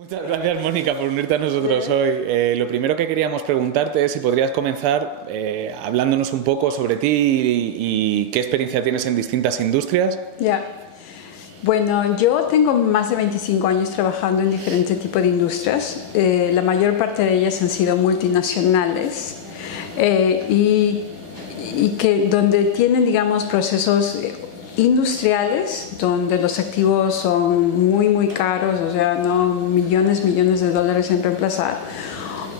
Muchas gracias, Mónica, por unirte a nosotros hoy. Lo primero que queríamos preguntarte es si podrías comenzar hablándonos un poco sobre ti y qué experiencia tienes en distintas industrias. Bueno, yo tengo más de 25 años trabajando en diferentes tipos de industrias. La mayor parte de ellas han sido multinacionales y donde tienen, digamos, procesos industriales donde los activos son muy caros, o sea, no millones de dólares en reemplazar,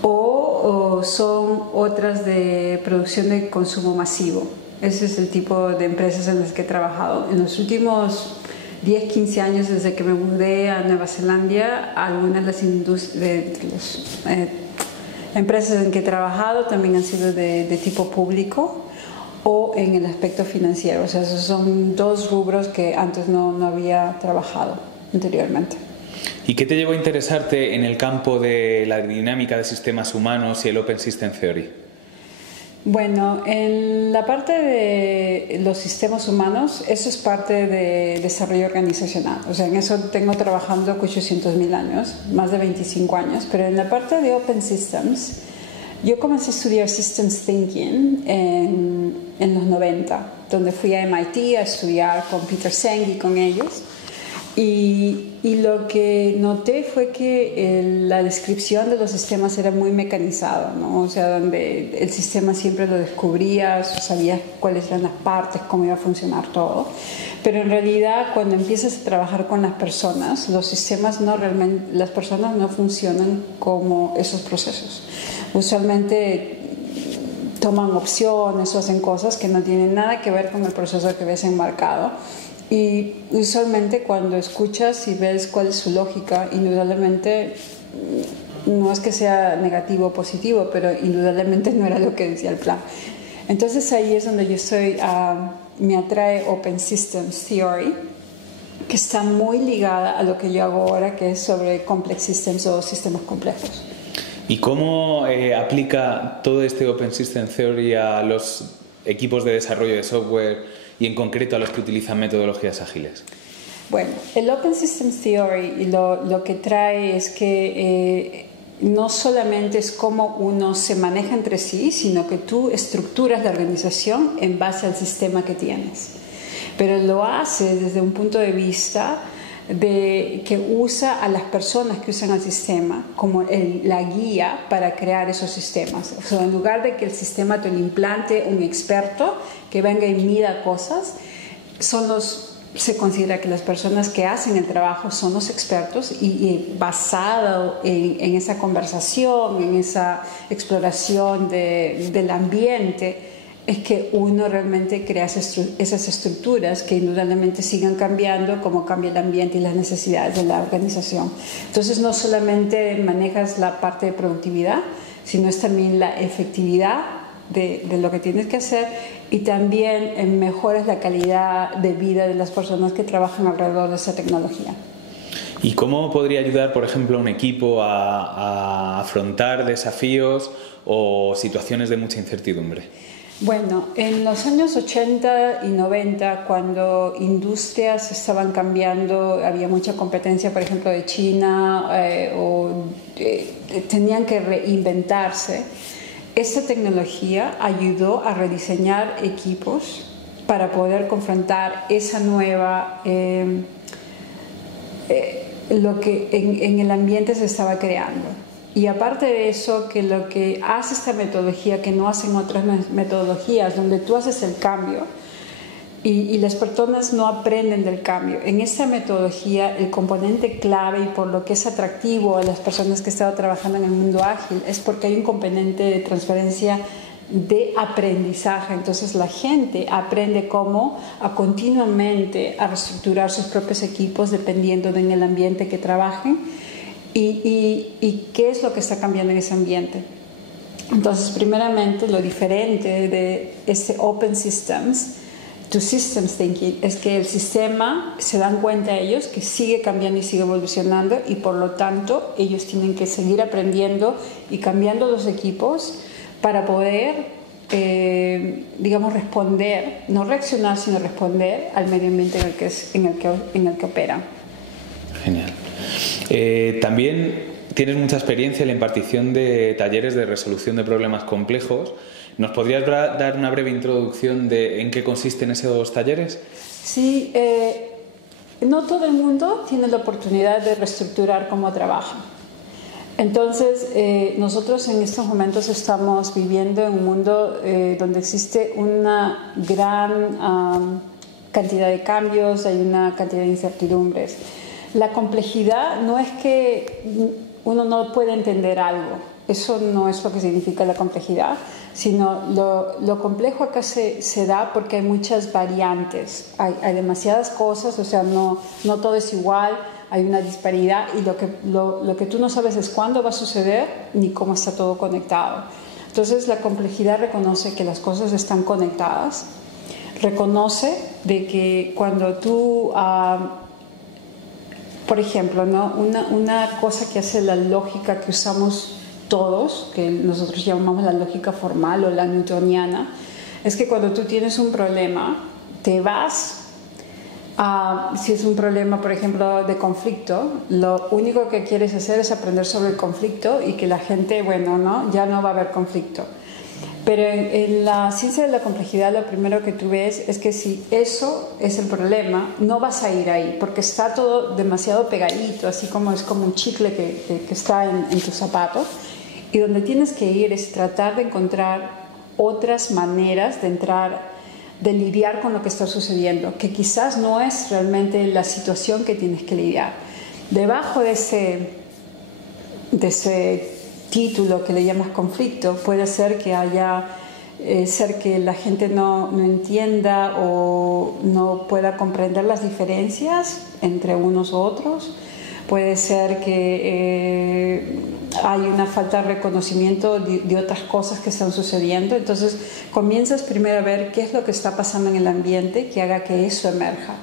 o son otras de producción de consumo masivo. Ese es el tipo de empresas en las que he trabajado. En los últimos 10, 15 años desde que me mudé a Nueva Zelanda, algunas de las empresas en que he trabajado también han sido de tipo público o en el aspecto financiero. O sea, esos son dos rubros que antes no había trabajado anteriormente. ¿Y qué te llevó a interesarte en el campo de la dinámica de sistemas humanos y el Open System Theory? Bueno, en la parte de los sistemas humanos, eso es parte de desarrollo organizacional. O sea, en eso tengo trabajando 800.000 años, más de 25 años. Pero en la parte de Open Systems, yo comencé a estudiar Systems Thinking en los 90, donde fui a MIT a estudiar con Peter Senge y con ellos. Y lo que noté fue que la descripción de los sistemas era muy mecanizada, ¿no? O sea, donde el sistema siempre lo descubrías, sabías cuáles eran las partes, cómo iba a funcionar todo. Pero en realidad, cuando empiezas a trabajar con las personas, los sistemas las personas no funcionan como esos procesos. Usualmente toman opciones o hacen cosas que no tienen nada que ver con el proceso que ves enmarcado. Y usualmente cuando escuchas y ves cuál es su lógica, indudablemente, no es que sea negativo o positivo, pero indudablemente no era lo que decía el plan. Entonces ahí es donde yo me atrae Open Systems Theory, que está muy ligada a lo que yo hago ahora, que es sobre Complex Systems o sistemas complejos. ¿Y cómo aplica todo este Open System Theory a los equipos de desarrollo de software y en concreto a los que utilizan metodologías ágiles? Bueno, el Open Systems Theory lo que trae es que no solamente es cómo uno se maneja entre sí, sino que tú estructuras la organización en base al sistema que tienes. Pero lo hace desde un punto de vista que usa a las personas que usan el sistema como la guía para crear esos sistemas. O sea, en lugar de que el sistema te lo implante un experto que venga y mida cosas, se considera que las personas que hacen el trabajo son los expertos y basado en esa conversación, en esa exploración del ambiente, es que uno realmente crea esas estructuras que indudablemente sigan cambiando como cambia el ambiente y las necesidades de la organización. Entonces no solamente manejas la parte de productividad, sino es también la efectividad de lo que tienes que hacer y también mejoras la calidad de vida de las personas que trabajan alrededor de esa tecnología. ¿Y cómo podría ayudar, por ejemplo, a un equipo a afrontar desafíos o situaciones de mucha incertidumbre? Bueno, en los años 80 y 90, cuando industrias estaban cambiando, había mucha competencia, por ejemplo, de China, tenían que reinventarse. Esta tecnología ayudó a rediseñar equipos para poder confrontar esa nueva, lo que en el ambiente se estaba creando. Y aparte de eso, que lo que hace esta metodología, que no hacen otras metodologías, donde tú haces el cambio y las personas no aprenden del cambio. En esta metodología, el componente clave y por lo que es atractivo a las personas que están trabajando en el mundo ágil es porque hay un componente de transferencia de aprendizaje. Entonces la gente aprende cómo continuamente a reestructurar sus propios equipos dependiendo del ambiente que trabajen. ¿Y qué es lo que está cambiando en ese ambiente? Entonces, primeramente, lo diferente de este Open Systems to Systems Thinking es que el sistema, se dan cuenta ellos que sigue cambiando y sigue evolucionando y por lo tanto ellos tienen que seguir aprendiendo y cambiando los equipos para poder, digamos, responder, no reaccionar, sino responder al medio ambiente en el que operan. Genial. También tienes mucha experiencia en la impartición de talleres de resolución de problemas complejos. ¿Nos podrías dar una breve introducción de en qué consisten esos talleres? Sí, no todo el mundo tiene la oportunidad de reestructurar cómo trabaja. Entonces, nosotros en estos momentos estamos viviendo en un mundo donde existe una gran cantidad de cambios, hay una cantidad de incertidumbres. La complejidad no es que uno no puede entender algo, eso no es lo que significa la complejidad, sino lo complejo acá se da porque hay muchas variantes, hay demasiadas cosas, o sea, no todo es igual, hay una disparidad y lo que tú no sabes es cuándo va a suceder ni cómo está todo conectado. Entonces la complejidad reconoce que las cosas están conectadas, reconoce de que cuando tú, por ejemplo, ¿no? una cosa que hace la lógica que usamos todos, que nosotros llamamos la lógica formal o la newtoniana, es que cuando tú tienes un problema, te vas si es un problema, por ejemplo, de conflicto, lo único que quieres hacer es aprender sobre el conflicto y que la gente, bueno, ¿no? Ya no va a haber conflicto. Pero en la ciencia de la complejidad lo primero que tú ves es que si eso es el problema, no vas a ir ahí, porque está todo demasiado pegadito, así como es como un chicle que está en tu zapato. Y donde tienes que ir es tratar de encontrar otras maneras de entrar, de lidiar con lo que está sucediendo, que quizás no es realmente la situación que tienes que lidiar. Debajo de ese título que le llamas conflicto, puede ser que haya ser que la gente no entienda o no pueda comprender las diferencias entre unos u otros. Puede ser que hay una falta de reconocimiento de otras cosas que están sucediendo. Entonces comienzas primero a ver qué es lo que está pasando en el ambiente que haga que eso emerja.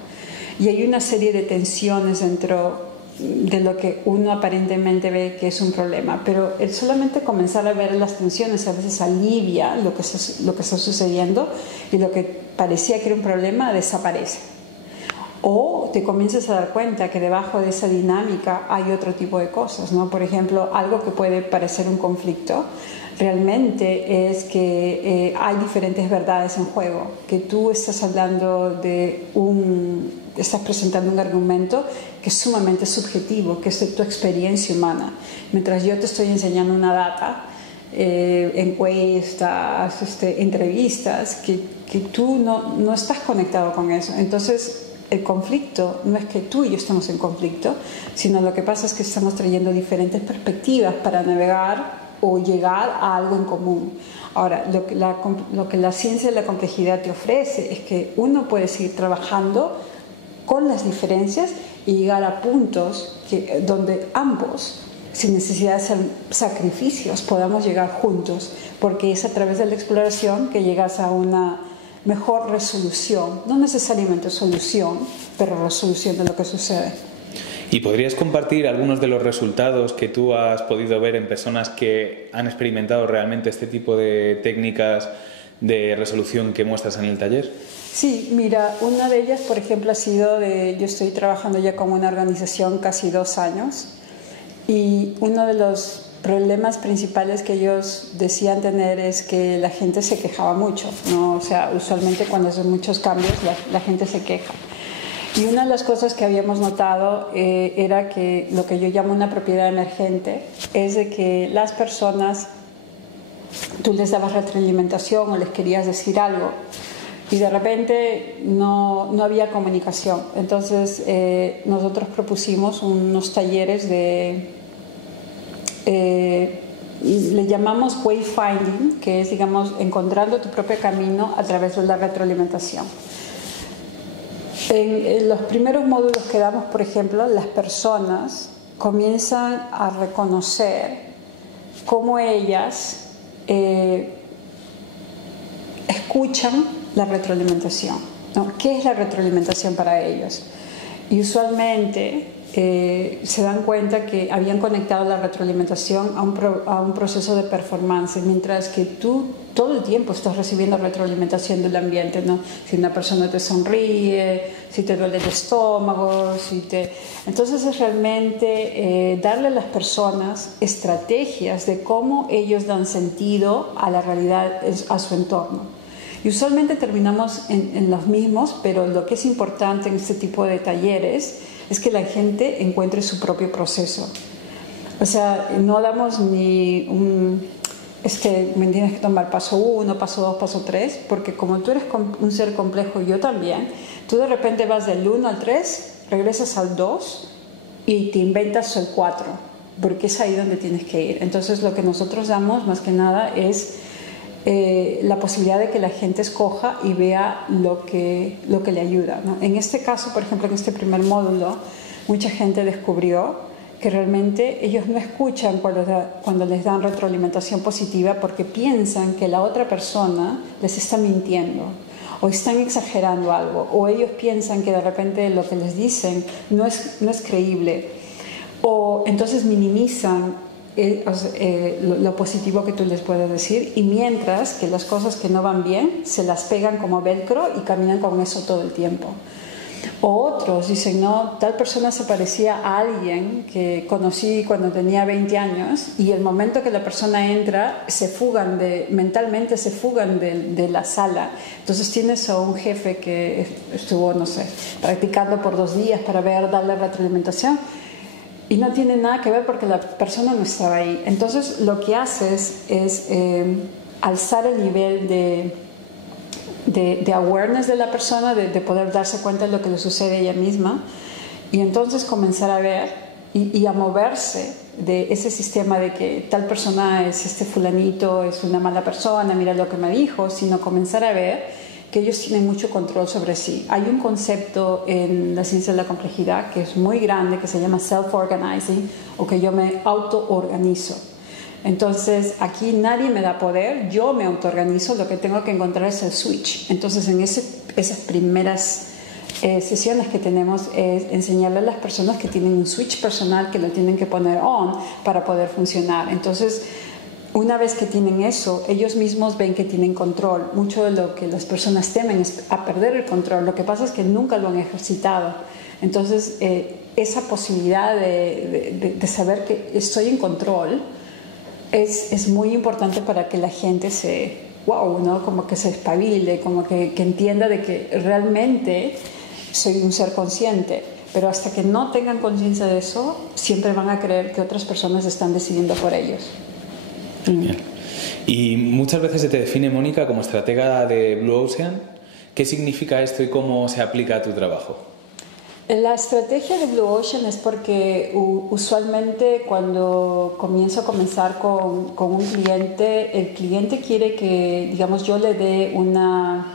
Y hay una serie de tensiones dentro de lo que uno aparentemente ve que es un problema. Pero el solamente comenzar a ver las tensiones a veces alivia lo que está sucediendo y lo que parecía que era un problema desaparece. O te comienzas a dar cuenta que debajo de esa dinámica hay otro tipo de cosas, ¿no? Por ejemplo, algo que puede parecer un conflicto realmente es que hay diferentes verdades en juego, que tú estás hablando estás presentando un argumento que es sumamente subjetivo, que es de tu experiencia humana, mientras yo te estoy enseñando una data, encuestas, entrevistas, que tú no estás conectado con eso. Entonces el conflicto no es que tú y yo estemos en conflicto, sino lo que pasa es que estamos trayendo diferentes perspectivas para navegar o llegar a algo en común. Ahora, lo que la ciencia de la complejidad te ofrece es que uno puede seguir trabajando con las diferencias y llegar a puntos donde ambos, sin necesidad de hacer sacrificios, podamos llegar juntos, porque es a través de la exploración que llegas a una mejor resolución, no necesariamente solución, pero resolución de lo que sucede. ¿Y podrías compartir algunos de los resultados que tú has podido ver en personas que han experimentado realmente este tipo de técnicas de resolución que muestras en el taller? Sí, mira, una de ellas, por ejemplo, ha sido yo estoy trabajando ya con una organización casi 2 años y uno de los problemas principales que ellos decían tener es que la gente se quejaba mucho, ¿no? O sea, usualmente cuando hacen muchos cambios la gente se queja. Y una de las cosas que habíamos notado era que lo que yo llamo una propiedad emergente es de que las personas, tú les dabas retroalimentación o les querías decir algo y de repente no había comunicación. Entonces nosotros propusimos unos talleres le llamamos wayfinding, que es, digamos, encontrando tu propio camino a través de la retroalimentación. En los primeros módulos que damos, por ejemplo, las personas comienzan a reconocer cómo ellas escuchan la retroalimentación, ¿no? ¿Qué es la retroalimentación para ellos? y usualmente se dan cuenta que habían conectado la retroalimentación a un proceso de performance, mientras que tú todo el tiempo estás recibiendo retroalimentación del ambiente, ¿no? Si una persona te sonríe, si te duele el estómago, entonces es realmente darle a las personas estrategias de cómo ellos dan sentido a la realidad, a su entorno. Y usualmente terminamos en los mismos, pero lo que es importante en este tipo de talleres es que la gente encuentre su propio proceso. O sea, no damos ni es que me tienes que tomar paso 1, paso 2, paso 3, porque como tú eres un ser complejo y yo también, tú de repente vas del 1 al 3, regresas al 2 y te inventas el 4, porque es ahí donde tienes que ir. Entonces lo que nosotros damos más que nada es la posibilidad de que la gente escoja y vea lo que le ayuda, ¿no? En este caso, por ejemplo, en este primer módulo, mucha gente descubrió que realmente ellos no escuchan cuando les dan retroalimentación positiva porque piensan que la otra persona les está mintiendo o están exagerando algo, o ellos piensan que de repente lo que les dicen no es creíble, o entonces minimizan lo positivo que tú les puedes decir, y mientras que las cosas que no van bien se las pegan como velcro y caminan con eso todo el tiempo. O otros dicen, no, tal persona se parecía a alguien que conocí cuando tenía 20 años, y el momento que la persona entra mentalmente se fugan de la sala. Entonces tienes a un jefe que estuvo, no sé, practicando por 2 días para darle retroalimentación, y no tiene nada que ver porque la persona no estaba ahí. Entonces lo que haces es alzar el nivel de awareness de la persona, de poder darse cuenta de lo que le sucede a ella misma, y entonces comenzar a ver y a moverse de ese sistema de que tal persona es fulanito, es una mala persona, mira lo que me dijo, sino comenzar a ver que ellos tienen mucho control sobre sí. Hay un concepto en la ciencia de la complejidad que es muy grande, que se llama self-organizing, o que yo me auto-organizo. Entonces, aquí nadie me da poder, yo me auto-organizo, lo que tengo que encontrar es el switch. Entonces, en esas primeras sesiones que tenemos es enseñarle a las personas que tienen un switch personal, que lo tienen que poner on para poder funcionar. Entonces, una vez que tienen eso, ellos mismos ven que tienen control. Mucho de lo que las personas temen es a perder el control. Lo que pasa es que nunca lo han ejercitado. Entonces, esa posibilidad de saber que estoy en control es muy importante para que la gente ¿no? Como que se espabile, como que entienda de que realmente soy un ser consciente. Pero hasta que no tengan conciencia de eso, siempre van a creer que otras personas están decidiendo por ellos. Bien. Y muchas veces se te define, Mónica, como estratega de Blue Ocean. ¿Qué significa esto y cómo se aplica a tu trabajo? La estrategia de Blue Ocean es porque usualmente cuando comienzo a comenzar con un cliente, el cliente quiere que, digamos, yo le dé una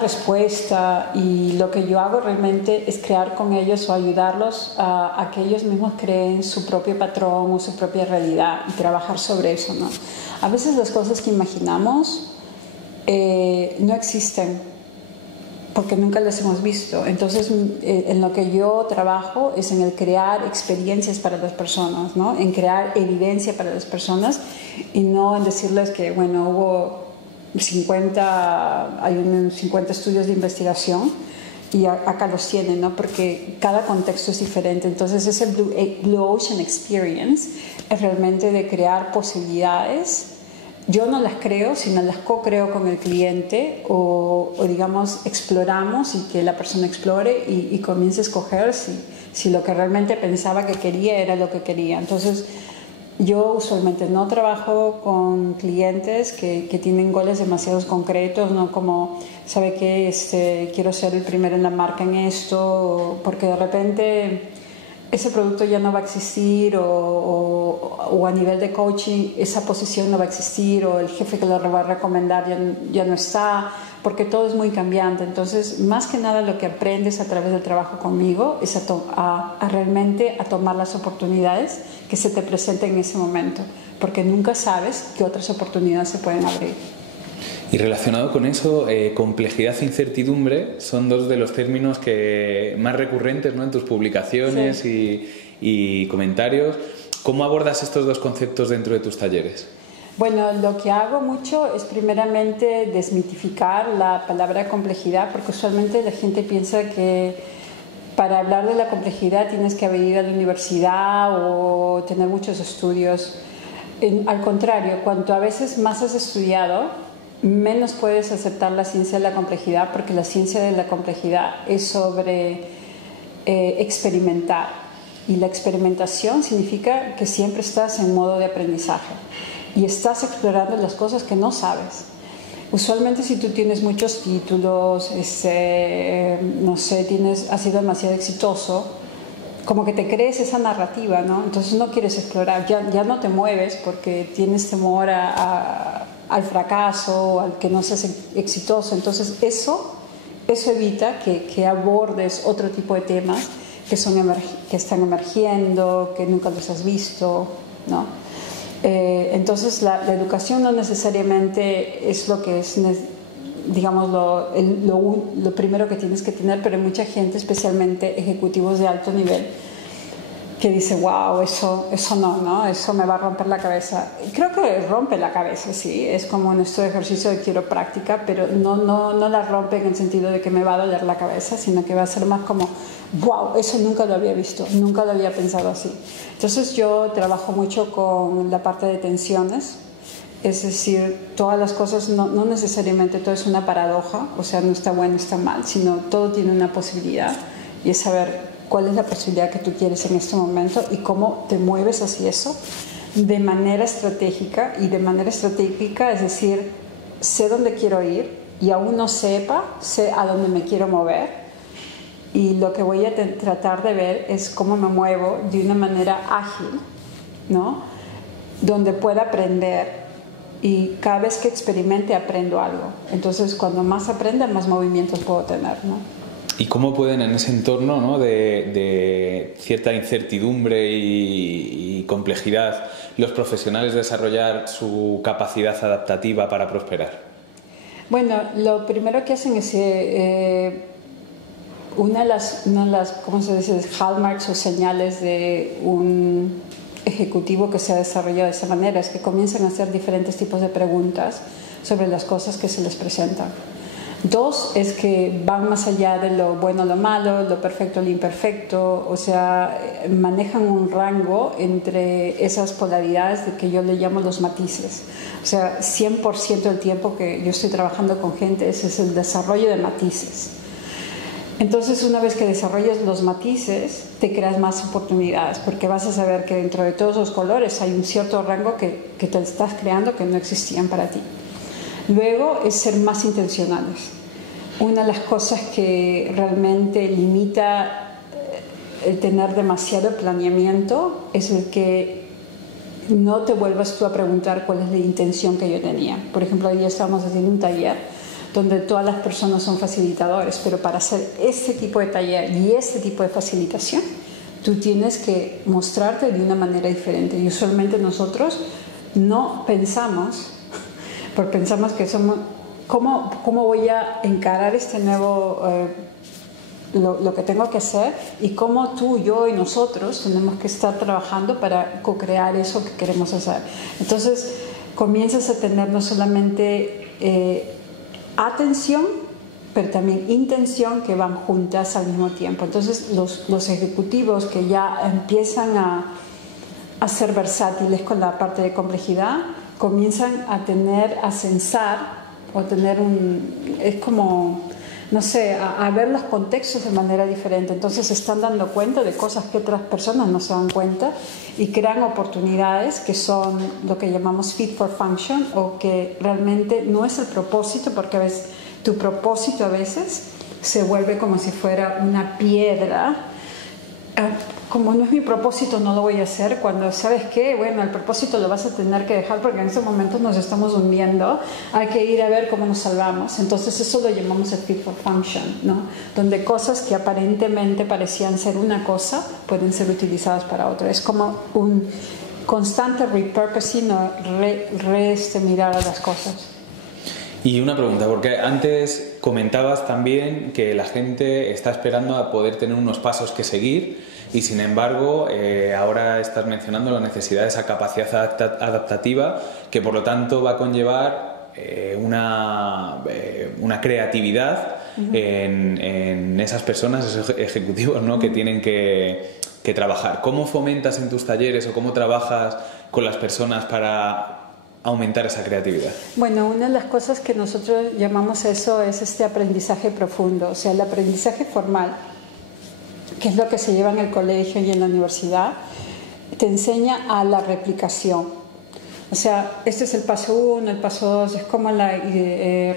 respuesta, y lo que yo hago realmente es crear con ellos o ayudarlos a que ellos mismos creen su propio patrón o su propia realidad y trabajar sobre eso, ¿no? A veces las cosas que imaginamos no existen porque nunca las hemos visto. Entonces, en lo que yo trabajo es en el crear experiencias para las personas, ¿no? En crear evidencia para las personas, y no en decirles que, bueno, hubo 50 estudios de investigación y acá los tienen, ¿no? Porque cada contexto es diferente. Entonces ese Blue Ocean Experience es realmente de crear posibilidades. Yo no las creo, sino las co-creo con el cliente, o digamos exploramos, y que la persona explore y comience a escoger si lo que realmente pensaba que quería era lo que quería. Entonces yo usualmente no trabajo con clientes que tienen goles demasiado concretos, no como, ¿sabe qué? Quiero ser el primero en la marca en esto, porque de repente ese producto ya no va a existir, o a nivel de coaching esa posición no va a existir, o el jefe que lo va a recomendar ya no está, porque todo es muy cambiante. Entonces, más que nada lo que aprendes a través del trabajo conmigo es realmente a tomar las oportunidades que se te presenten en ese momento, porque nunca sabes qué otras oportunidades se pueden abrir. Y relacionado con eso, complejidad e incertidumbre son dos de los términos que más recurrentes, ¿no?, en tus publicaciones y comentarios. ¿Cómo abordas estos dos conceptos dentro de tus talleres? Bueno, lo que hago mucho es primeramente desmitificar la palabra complejidad, porque usualmente la gente piensa que para hablar de la complejidad tienes que haber ido a la universidad o tener muchos estudios. Al contrario, cuanto a veces más has estudiado, menos puedes aceptar la ciencia de la complejidad, porque la ciencia de la complejidad es sobre experimentar, y la experimentación significa que siempre estás en modo de aprendizaje y estás explorando las cosas que no sabes. Usualmente si tú tienes muchos títulos, no sé, has sido demasiado exitoso, como que te crees esa narrativa, ¿no? Entonces no quieres explorar, ya no te mueves porque tienes temor al fracaso, al que no seas exitoso. Entonces eso evita que abordes otro tipo de temas que están emergiendo, que nunca los has visto, ¿no? Entonces la educación no necesariamente es lo que es, digamos, lo primero que tienes que tener, pero hay mucha gente, especialmente ejecutivos de alto nivel, que dice, wow, eso no, eso me va a romper la cabeza. Creo que rompe la cabeza, sí, es como nuestro ejercicio de quiropráctica, pero no la rompe en el sentido de que me va a doler la cabeza, sino que va a ser más como, wow, eso nunca lo había visto, nunca lo había pensado así. Entonces yo trabajo mucho con la parte de tensiones, es decir, todas las cosas, no necesariamente todo es una paradoja, o sea, no está bueno, está mal, sino todo tiene una posibilidad, y es saber cuál es la posibilidad que tú quieres en este momento y cómo te mueves hacia eso de manera estratégica. Y de manera estratégica es decir, sé dónde quiero ir y aún no sé a dónde me quiero mover, y lo que voy a tratar de ver es cómo me muevo de una manera ágil, ¿no?, donde pueda aprender, y cada vez que experimente aprendo algo. Entonces cuando más aprenda, más movimientos puedo tener, ¿no? ¿Y cómo pueden en ese entorno, ¿no?, de cierta incertidumbre y complejidad los profesionales desarrollar su capacidad adaptativa para prosperar? Bueno, lo primero que hacen es una de las ¿cómo se dice?, hallmarks o señales de un ejecutivo que se ha desarrollado de esa manera es que comienzan a hacer diferentes tipos de preguntas sobre las cosas que se les presentan. Dos, es que van más allá de lo bueno, lo malo, lo perfecto, lo imperfecto, o sea, manejan un rango entre esas polaridades de que yo le llamo los matices. O sea, 100% del tiempo que yo estoy trabajando con gente ese es el desarrollo de matices. Entonces, una vez que desarrollas los matices, te creas más oportunidades, porque vas a saber que dentro de todos los colores hay un cierto rango que te estás creando que no existían para ti. Luego es ser más intencionales. Una de las cosas que realmente limita el tener demasiado planeamiento es el que no te vuelvas tú a preguntar cuál es la intención que yo tenía. Por ejemplo, hoy estábamos haciendo un taller donde todas las personas son facilitadores, pero para hacer este tipo de taller y este tipo de facilitación, tú tienes que mostrarte de una manera diferente. Y usualmente nosotros no pensamos, porque pensamos que somos, ¿cómo voy a encarar este nuevo, lo que tengo que hacer, y cómo tú, yo y nosotros tenemos que estar trabajando para co-crear eso que queremos hacer? Entonces comienzas a tener no solamente atención, pero también intención, que van juntas al mismo tiempo. Entonces los ejecutivos que ya empiezan a ser versátiles con la parte de complejidad, comienzan a sensar o tener es como, no sé, a ver los contextos de manera diferente. Entonces se están dando cuenta de cosas que otras personas no se dan cuenta y crean oportunidades que son lo que llamamos fit for function, o que realmente no es el propósito, porque a veces tu propósito a veces se vuelve como si fuera una piedra. Como no es mi propósito, no lo voy a hacer, cuando sabes que, bueno, el propósito lo vas a tener que dejar porque en estos momentos nos estamos hundiendo, hay que ir a ver cómo nos salvamos. Entonces eso lo llamamos el fit for function, ¿no? Donde cosas que aparentemente parecían ser una cosa pueden ser utilizadas para otra. Es como un constante repurposing o mirar a las cosas. Y una pregunta, porque antes comentabas también que la gente está esperando a poder tener unos pasos que seguir y sin embargo ahora estás mencionando la necesidad de esa capacidad adaptativa que por lo tanto va a conllevar una creatividad en esas personas, esos ejecutivos, ¿no? que tienen que trabajar. ¿Cómo fomentas en tus talleres o cómo trabajas con las personas para aumentar esa creatividad? Bueno, una de las cosas que nosotros llamamos eso es este aprendizaje profundo, o sea, el aprendizaje formal, que es lo que se lleva en el colegio y en la universidad, te enseña a la replicación. O sea, este es el paso 1, el paso 2, es como la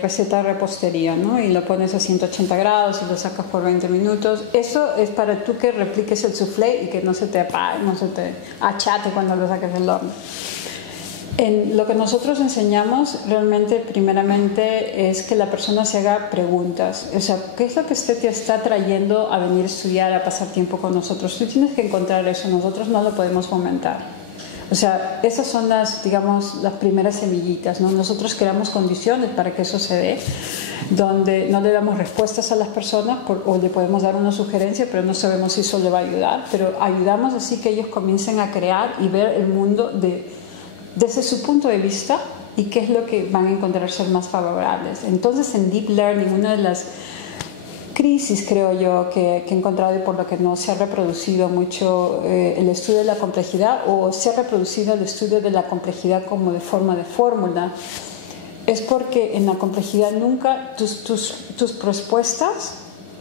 receta de repostería, ¿no? Y lo pones a 180 grados y lo sacas por 20 minutos. Eso es para tú que repliques el soufflé y que no se te apague, no se te achate cuando lo saques del horno. Lo que nosotros enseñamos realmente, primeramente, es que la persona se haga preguntas. O sea, ¿qué es lo que usted te está trayendo a venir a estudiar, a pasar tiempo con nosotros? Tú tienes que encontrar eso, nosotros no lo podemos fomentar. O sea, esas son las, digamos, las primeras semillitas, ¿no? Nosotros creamos condiciones para que eso se dé, donde no le damos respuestas a las personas o le podemos dar una sugerencia, pero no sabemos si eso le va a ayudar, pero ayudamos así que ellos comiencen a crear y ver el mundo desde su punto de vista y qué es lo que van a encontrar ser más favorables. Entonces, en Deep Learning, una de las crisis, creo yo, que he encontrado y por lo que no se ha reproducido mucho el estudio de la complejidad o se ha reproducido el estudio de la complejidad como de forma de fórmula, es porque en la complejidad nunca tus respuestas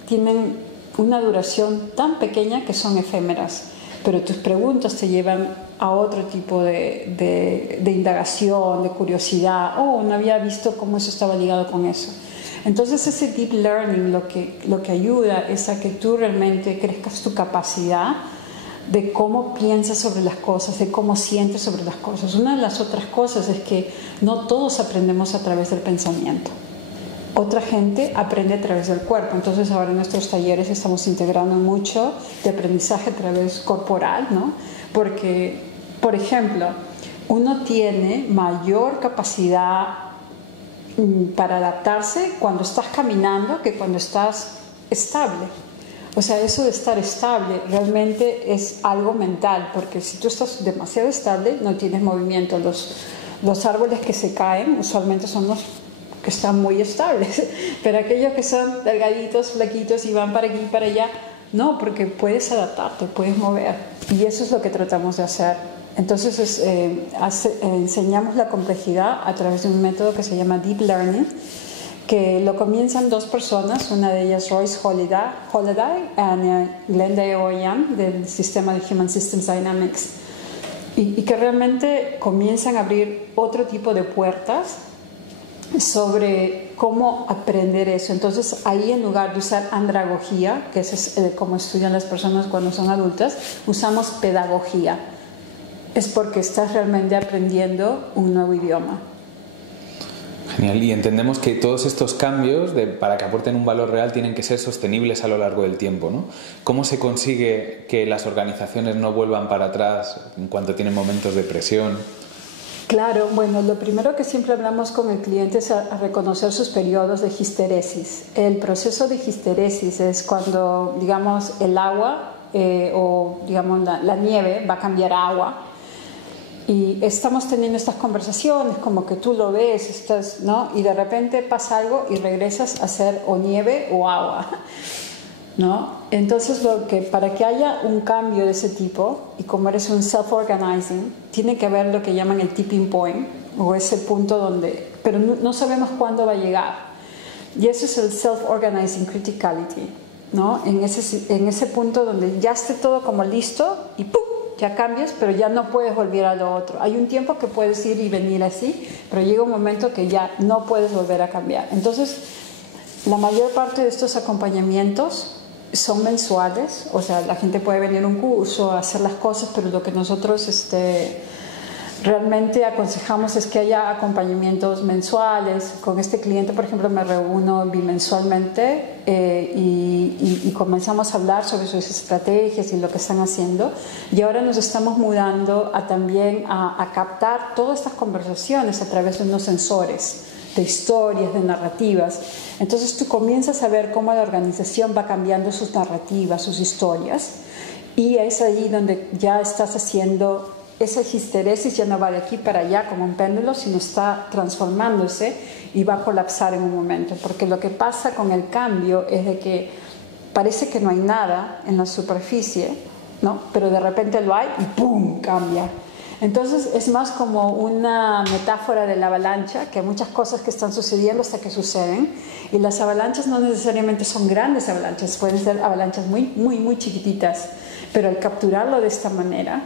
tienen una duración tan pequeña que son efémeras, pero tus preguntas te llevan a otro tipo de indagación, de curiosidad. Oh, no había visto cómo eso estaba ligado con eso. Entonces ese deep learning lo que ayuda es a que tú realmente crezcas tu capacidad de cómo piensas sobre las cosas, de cómo sientes sobre las cosas. Una de las otras cosas es que no todos aprendemos a través del pensamiento. Otra gente aprende a través del cuerpo. Entonces ahora en nuestros talleres estamos integrando mucho de aprendizaje a través corporal, ¿no? Porque, por ejemplo, uno tiene mayor capacidad para adaptarse cuando estás caminando que cuando estás estable. O sea, eso de estar estable realmente es algo mental, porque si tú estás demasiado estable no tienes movimiento. Los árboles que se caen usualmente son los que están muy estables, pero aquellos que son delgaditos, flaquitos y van para aquí y para allá, no, porque puedes adaptarte, puedes mover, y eso es lo que tratamos de hacer. Entonces enseñamos la complejidad a través de un método que se llama Deep Learning, que lo comienzan dos personas, una de ellas Royce Holiday y Glenda Eoyan del sistema de Human Systems Dynamics, y que realmente comienzan a abrir otro tipo de puertas sobre cómo aprender eso. Entonces ahí, en lugar de usar andragogía, que es como estudian las personas cuando son adultas, usamos pedagogía. Es porque estás realmente aprendiendo un nuevo idioma. Genial, y entendemos que todos estos cambios, para que aporten un valor real, tienen que ser sostenibles a lo largo del tiempo, ¿no? ¿Cómo se consigue que las organizaciones no vuelvan para atrás en cuanto tienen momentos de presión? Claro, bueno, lo primero que siempre hablamos con el cliente es a reconocer sus periodos de histeresis. El proceso de histeresis es cuando, digamos, el agua o, digamos, la nieve va a cambiar a agua. Y estamos teniendo estas conversaciones como que tú lo ves, ¿no? Y de repente pasa algo y regresas a ser o nieve o agua, ¿no? Entonces para que haya un cambio de ese tipo, y como eres un self-organizing, tiene que haber lo que llaman el tipping point, o ese punto donde, pero no sabemos cuándo va a llegar. Y eso es el self-organizing criticality, ¿no? En ese punto donde ya esté todo como listo y ¡pum!, ya cambias, pero ya no puedes volver a lo otro. Hay un tiempo que puedes ir y venir así, pero llega un momento que ya no puedes volver a cambiar. Entonces, la mayor parte de estos acompañamientos son mensuales, o sea, la gente puede venir a un curso, hacer las cosas, pero lo que nosotros realmente aconsejamos es que haya acompañamientos mensuales. Con este cliente, por ejemplo, me reúno bimensualmente y comenzamos a hablar sobre sus estrategias y lo que están haciendo, y ahora nos estamos mudando también a captar todas estas conversaciones a través de unos sensores de historias, de narrativas. Entonces tú comienzas a ver cómo la organización va cambiando sus narrativas, sus historias, y es ahí donde ya estás haciendo esa histeresis, ya no va de aquí para allá como un péndulo, sino está transformándose y va a colapsar en un momento, porque lo que pasa con el cambio es de que parece que no hay nada en la superficie, ¿no? Pero de repente lo hay y ¡pum!, cambia. Entonces es más como una metáfora de la avalancha, que hay muchas cosas que están sucediendo hasta que suceden, y las avalanchas no necesariamente son grandes avalanchas, pueden ser avalanchas muy chiquititas, pero al capturarlo de esta manera,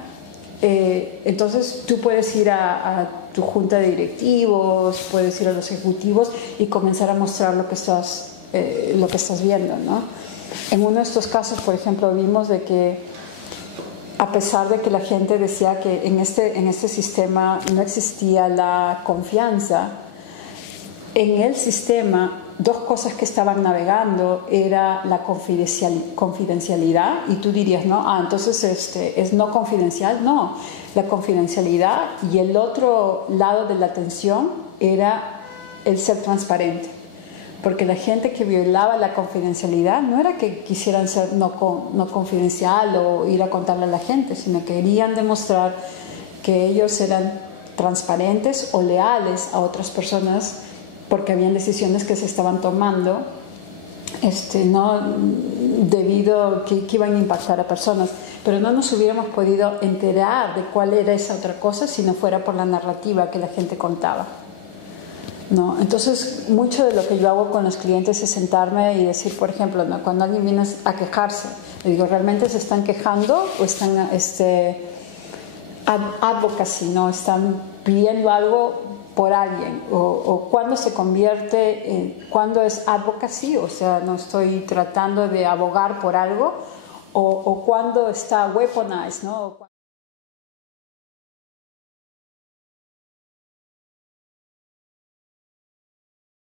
entonces tú puedes ir a tu junta de directivos, puedes ir a los ejecutivos y comenzar a mostrar lo que estás viendo, ¿no? En uno de estos casos, por ejemplo, vimos de que a pesar de que la gente decía que en este sistema no existía la confianza, en el sistema dos cosas que estaban navegando era la confidencialidad, y tú dirías, ¿no? Entonces es no confidencial. No, la confidencialidad, y el otro lado de la tensión era el ser transparente, porque la gente que violaba la confidencialidad no era que quisieran ser no confidencial o ir a contarle a la gente, sino que querían demostrar que ellos eran transparentes o leales a otras personas, porque habían decisiones que se estaban tomando no debido que iban a impactar a personas, pero no nos hubiéramos podido enterar de cuál era esa otra cosa si no fuera por la narrativa que la gente contaba, ¿no? Entonces, mucho de lo que yo hago con los clientes es sentarme y decir, por ejemplo, ¿no?, cuando alguien viene a quejarse, le digo, ¿realmente se están quejando o están advocacy, ¿no? Están pidiendo algo por alguien, o cuando se convierte en, cuando es advocacy, o sea, no estoy tratando de abogar por algo, o cuando está weaponized, ¿no?